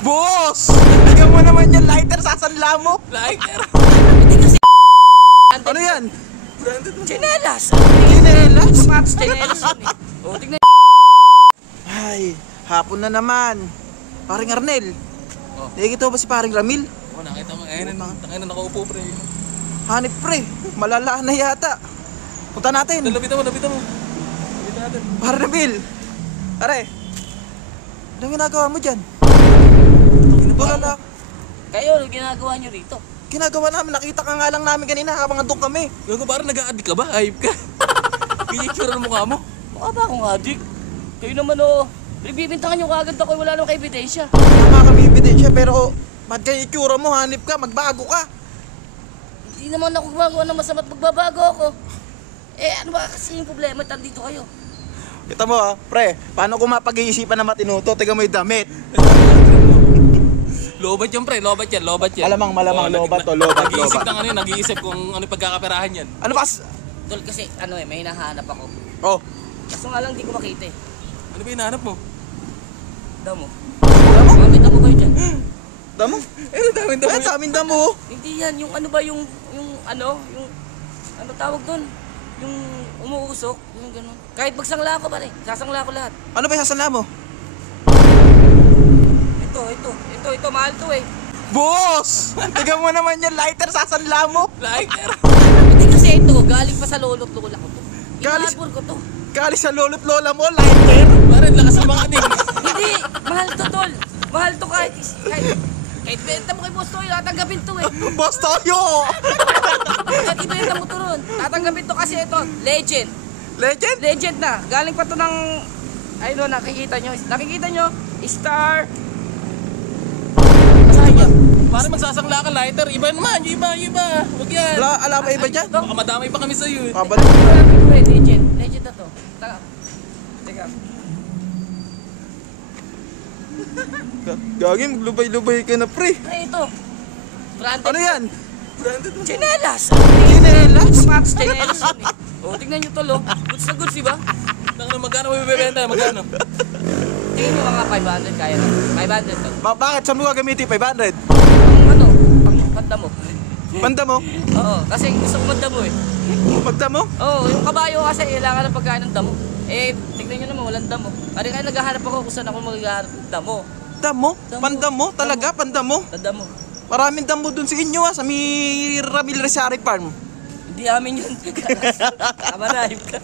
Boss! Lagyan mo naman yan, lighter, sasanla mo. Lighter. Hindi kasi Ano yan? chinelas. Chinelas? Max chinelas yun eh. O, tignan Ay, hapon na naman. Paring Arnel. Oh. Nakikita mo ba si paring Ramil? Oh, nakita mo ngayon na nakaupo pre. Hanip pre, malala na yata. Punta natin. Lapitan mo. Lapitan natin. Paring Ramil. Are, anong ginagawa mo dyan? Tulala. kayo, ano ginagawa nyo rito? Ginagawa namin, nakita ka nga lang namin kanina habang andun kami. Gago, parang nag-a-addict ka ba? Ayip ka. Ganyan yung tsura ng mukha mo. Mukha ba akong addict? Kayo naman o, bibintangan nyo kagad ako, wala namang kaibidensya. Tama kami ebidensya pero ba't kaya itsura mo, hanip ka, magbago ka. Hindi naman ako gumagawa ng masama't magbabago ako. Eh, ano ba kasi yung problema? Tandito kayo. Kita mo pre, paano kung mapag-iisipan na matinuto, tiga mo yung damit. Lobat yan pre, lobat yan. Malamang, lobat to, lobat. Nag-iisip ng ano yun, nag-iisip kung ano yung pagkakaperahan yan. Ano ba? Tol, kasi ano eh, may hinahanap ako. Oh, Kaso nga lang di ko makita eh. Ano ba hinahanap mo? Damo. Mamit ako kayo dyan. damo? Daming Daming damo. Hindi yan, yung ano ba yung ano tawag doon? Yung umuusok, yung gano'n. Kahit magsangla ako pare, sasangla ko lahat. Ano ba yung sasanla mo? Ito, mahal to eh. Boss! Tiga mo naman yan, lighter, sasanla mo. Lighter. Hindi kasi ito, galing pa sa lolo't lola ko to. Galing- Inabor ko to. Kali sa lolo't lola mo, lighter. Parang lakas ng mga aning. Hindi, mahal to tol. Mahal to kahit benta mo kay Boss Toyo, tatanggapin to eh. Boss Toyo! Kahit ibenta mo to ron, tatanggapin to kasi ito, legend. Legend? Legend na. Galing pa to ng, ayun o, nakikita nyo, star. Sayang. Parang magsasangla ka lighter. Iba naman, iba. Huwag yan. Ala ba iba dyan? Baka madamay pa kami sa'yo eh. Kabalik. Legend na to. Teka. Gaging, lubay-lubay ka na pre. Ay, ito. Branded. Ano yan? Chinelas. Chinelas? Max chinelas yun eh. O, tignan nyo to lo. Goods na goods, diba? Magkano mo ibibenta? Magkano? Tingin nyo mga 500 kaya na. 500 to. Bakit? Saan mo gagamitin? 500? Pagda mo. Panda mo? Oo, kasi gusto ko magdamo eh. Pagda mo? Oo, yung kabayo kasi kailangan ng pagkain ng damo. Eh, tignan nyo naman, walang damo. Pari kaya naghahanap ako kung saan ako maghahanap ng damo. Damo? Panda mo? Talaga? Panda mo? Damo. Maraming damo dun sa inyo sa may Ramil Rizari Farm. Hindi amin yun. Tama na, hype ka.